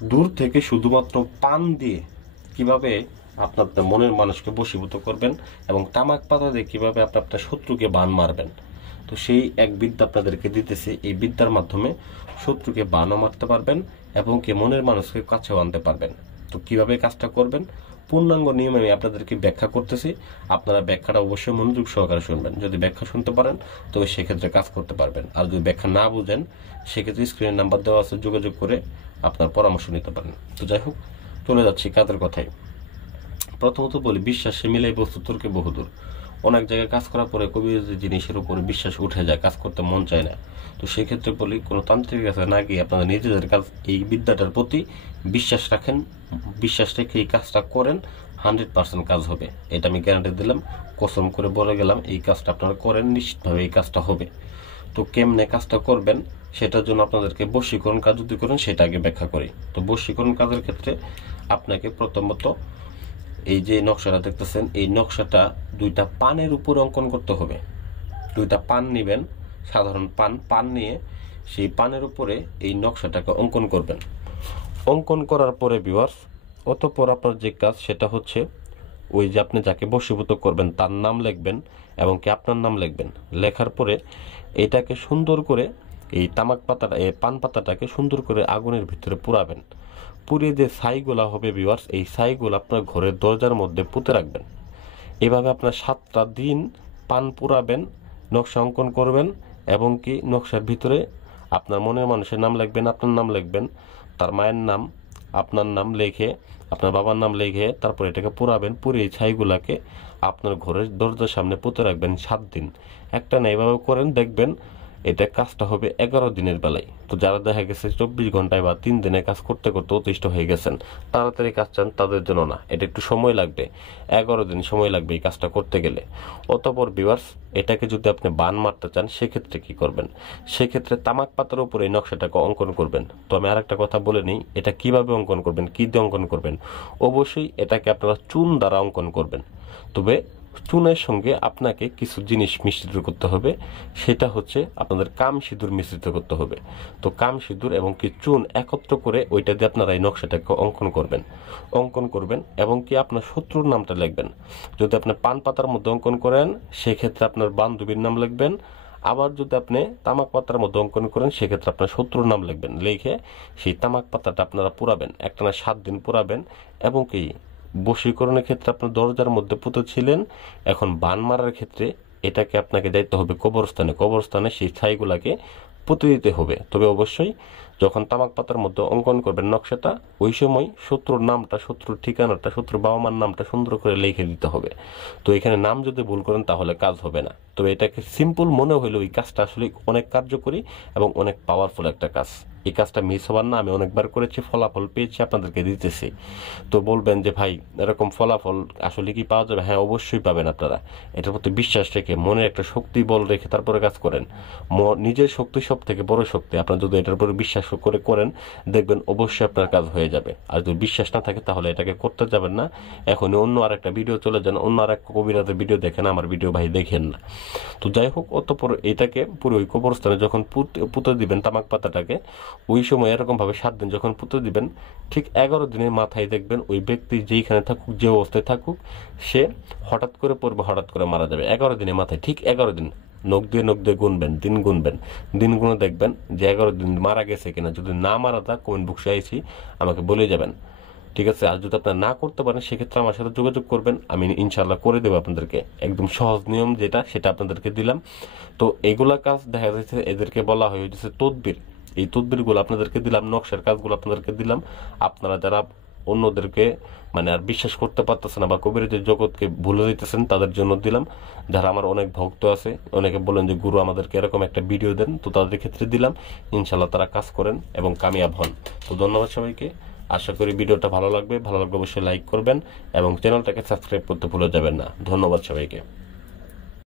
দূর থেকে শুধুমাত্র পান দিয়ে কিভাবে আপনার মনের মানুষকে বশীভূত করবেন এবং তামাক পাতা দিয়ে কিভাবে আপনার শত্রুকে বান মারবেন। তো সেই এক বিদ্যা আপনাদেরকে দিতেছি। এই বিদ্যার মাধ্যমে শত্রুকে বানও মারতে পারবেন এবং কি মনের মানুষকে কাছেও আনতে পারবেন। তো কিভাবে কাজটা করবেন পূর্ণাঙ্গ নিয়ম আমি আপনাদেরকে ব্যাখ্যা করতেছি। আপনারা ব্যাখ্যাটা অবশ্যই মনোযোগ সহকারে শুনবেন। যদি ব্যাখ্যা শুনতে পারেন তবে সেক্ষেত্রে কাজ করতে পারবেন, আর যদি ব্যাখ্যা না বুঝেন সেক্ষেত্রে স্ক্রিনের নাম্বার দেওয়া আছে, যোগাযোগ করে আপনার পরামর্শ নিতে পারেন। তো যাই হোক, চলে যাচ্ছি কাজের কথায়। প্রথমত বলি, বিশ্বাসে মিলাই বস্তু তর্কে বহুদূর। অনেক জায়গায় কাজ করার পরে কবিরাজি জিনিসের উপরে বিশ্বাস উঠে যায়, কাজ করতে মন চায় না। তো সেক্ষেত্রে বলি, কোনো তান্ত্রিকের কাছে না গিয়ে আপনারা নিজেদের কাজ এই বিদ্যাটার প্রতি বিশ্বাস রাখেন, বিশ্বাস রেখে এই কাজটা করেন, 100% কাজ হবে। এটা আমি গ্যারান্টি দিলাম, কসম করে বলে গেলাম। এই কাজটা আপনারা করেন, নিশ্চিতভাবে এই কাজটা হবে। তো কেমনে কাজটা করবেন সেটার জন্য আপনাদেরকে বশীকরণ কাজ যদি করেন সেটা আগে ব্যাখ্যা করি। তো বশীকরণ কাজের ক্ষেত্রে আপনাকে প্রথমত এই যে নকশাটা দেখতেছেন, এই নকশাটা দুইটা পানের উপরে অঙ্কন করতে হবে। দুইটা পান নেবেন, সাধারণ পান নিয়ে সেই পানের উপরে এই নকশাটাকে অঙ্কন করবেন। অঙ্কন করার পরে ভিউয়ার্স, অতঃপর আপনার যে কাজ সেটা হচ্ছে ওই যে আপনি যাকে বশীভূত করবেন তার নাম লিখবেন এবং কি আপনার নাম লিখবেন। লেখার পরে এটাকে সুন্দর করে এই তামাক পাতাটা, এই পান পাতাটাকে সুন্দর করে আগুনের ভিতরে পুরাবেন। পুড়িয়ে যে ছাইগুলা হবে ভিউয়ার্স, এই ছাইগুলো আপনার ঘরের দরজার মধ্যে পুঁতে রাখবেন। এভাবে আপনার 7টা দিন পান পুরাবেন, নকশা অঙ্কন করবেন এবং কি নকশার ভিতরে আপনার মনের মানুষের নাম লিখবেন, আপনার নাম লিখবেন, তার মায়ের নাম, আপনার নাম লিখে, আপনার বাবার নাম লিখে তারপর এটাকে পুরাবেন। পুড়িয়ে এই ছাইগুলাকে আপনার ঘরের দরজার সামনে পুঁতে রাখবেন 7 দিন। একটা না, এভাবে করেন, দেখবেন এটা কাজটা হবে 11 দিনের বেলায়। তো যারা দেখা গেছে 24 ঘন্টায় বা 3 দিনে কাজ করতে করতে অতিষ্ঠ হয়ে গেছেন, তাড়াতাড়ি কাজ চান, তাদের জন্য না, এটা একটু সময় লাগবে, 11 দিন সময় লাগবে এই কাজটা করতে গেলে। অতঃপর ভিউয়ার্স, এটাকে যদি আপনি বান মারতে চান সেক্ষেত্রে কি করবেন, সেক্ষেত্রে তামাক পাতার উপরে এই নকশাটাকে অঙ্কন করবেন। তো আমি আরেকটা কথা বলে নিই, এটা কিভাবে অঙ্কন করবেন, কি দিয়ে অঙ্কন করবেন। অবশ্যই এটাকে আপনারা চুন দ্বারা অঙ্কন করবেন। তবে চুনের সঙ্গে আপনাকে কিছু জিনিস মিশ্রিত করতে হবে, সেটা হচ্ছে আপনাদের কাম সিঁদুর মিশ্রিত করতে হবে। তো কাম সিঁদুর এবং কি চুন একত্র করে ওইটা দিয়ে আপনারা এই নকশাটাকে অঙ্কন করবেন এবং কি আপনার শত্রুর নামটা লিখবেন। যদি আপনি পান পাতার মধ্যে অঙ্কন করেন সেক্ষেত্রে আপনার বান্ধবীর নাম লিখবেন। আবার যদি আপনি তামাক পাতার মধ্যে অঙ্কন করেন সেক্ষেত্রে আপনার শত্রুর নাম লিখবেন। লিখে সেই তামাক পাতাটা আপনারা পুরাবেন, একটানা 7 দিন পুরাবেন। এবং কি বশীকরণের ক্ষেত্রে আপনার দরজার মধ্যে পুঁতেছিলেন, এখন বান মারার ক্ষেত্রে এটাকে আপনাকে যাইতে হবে কবরস্থানে সেই ছাইগুলাকে পুঁতে দিতে হবে। তবে অবশ্যই যখন তামাক পাতার মধ্যে অঙ্কন করবেন নকশাটা, ওই সময় শত্রুর নামটা, শত্রুর ঠিকানাটা, শত্রুর বাবা মার নামটা সুন্দর করে লিখে দিতে হবে। তো এখানে নাম যদি ভুল করেন তাহলে কাজ হবে না। তবে এটাকে সিম্পল মনে হলেও এই কাজটা আসলে অনেক কার্যকরী এবং অনেক পাওয়ারফুল একটা কাজ। এই কাজটা মিস হবার না, আমি অনেকবার করেছি, ফলাফল পেয়েছি, আপনাদেরকে দিতেছি। তো বলবেন যে ভাই এরকম ফলাফল আসলে কি পাওয়া যাবে? হ্যাঁ, অবশ্যই পাবেন। আপনারা এটার প্রতি বিশ্বাস রেখে, মনে একটা শক্তি বল রেখে তারপরে কাজ করেন। নিজের শক্তি সব থেকে বড় শক্তি। আপনার যদি এটার উপরে বিশ্বাস করে করেন দেখবেন অবশ্যই আপনার কাজ হয়ে যাবে। আর যদি বিশ্বাস না থাকে তাহলে এটাকে করতে যাবেন না। এখনই অন্য আরেকটা ভিডিও চলে যান, অন্য আরেক কবিরাজের ভিডিও দেখেন, আমার ভিডিও ভাই দেখেন না। তো যাই হোক, অতঃপর এটাকে পুরো ওই কবরস্থানে যখন পুঁতে দিবেন তামাক পাতাটাকে, ওই সময় এরকম ভাবে 7 দিন যখন পুঁতে দিবেন, ঠিক 11 দিনের মাথায় দেখবেন ওই ব্যক্তি যেইখানে থাকুক, যে অবস্থায় থাকুক, সে হঠাৎ করে পড়বে, হঠাৎ করে মারা যাবে। 11 দিনের মাথায়, ঠিক 11 দিন নখ দিয়ে গুনবেন, দিন গুনে দেখবেন যে 11 দিন মারা গেছে কিনা। যদি না মারা তা কমেন্ট বক্সে আইছি আমাকে বলে যাবেন, ঠিক আছে? আর যদি আপনারা না করতে পারেন সেক্ষেত্রে আমার সাথে যোগাযোগ করবেন, আমি ইনশাল্লাহ করে দেবো আপনাদেরকে। একদম সহজ নিয়ম যেটা, সেটা আপনাদেরকে দিলাম। তো এগুলা কাজ দেখা যাচ্ছে এদেরকে বলা হয় হচ্ছে তদবির। এই তদবিরগুলো আপনাদেরকে দিলাম, নকশার কাজগুলো আপনাদেরকে দিলাম। আপনারা যারা অন্যদেরকে মানে আর বিশ্বাস করতে পারতেছেন না বা কবিরাজের জগৎকে ভুলে দিতেছেন তাদের জন্য দিলাম। যারা আমার অনেক ভক্ত আছে, অনেকে বলেন যে গুরু আমাদেরকে এরকম একটা ভিডিও দেন, তো তাদের ক্ষেত্রে দিলাম। ইনশাল্লাহ তারা কাজ করেন এবং কামিয়াব হন। তো ধন্যবাদ সবাইকে। আশা করি ভিডিওটা ভালো লাগবে অবশ্যই লাইক করবেন এবং চ্যানেলটাকে সাবস্ক্রাইব করতে ভুলে যাবেন না। ধন্যবাদ সবাইকে।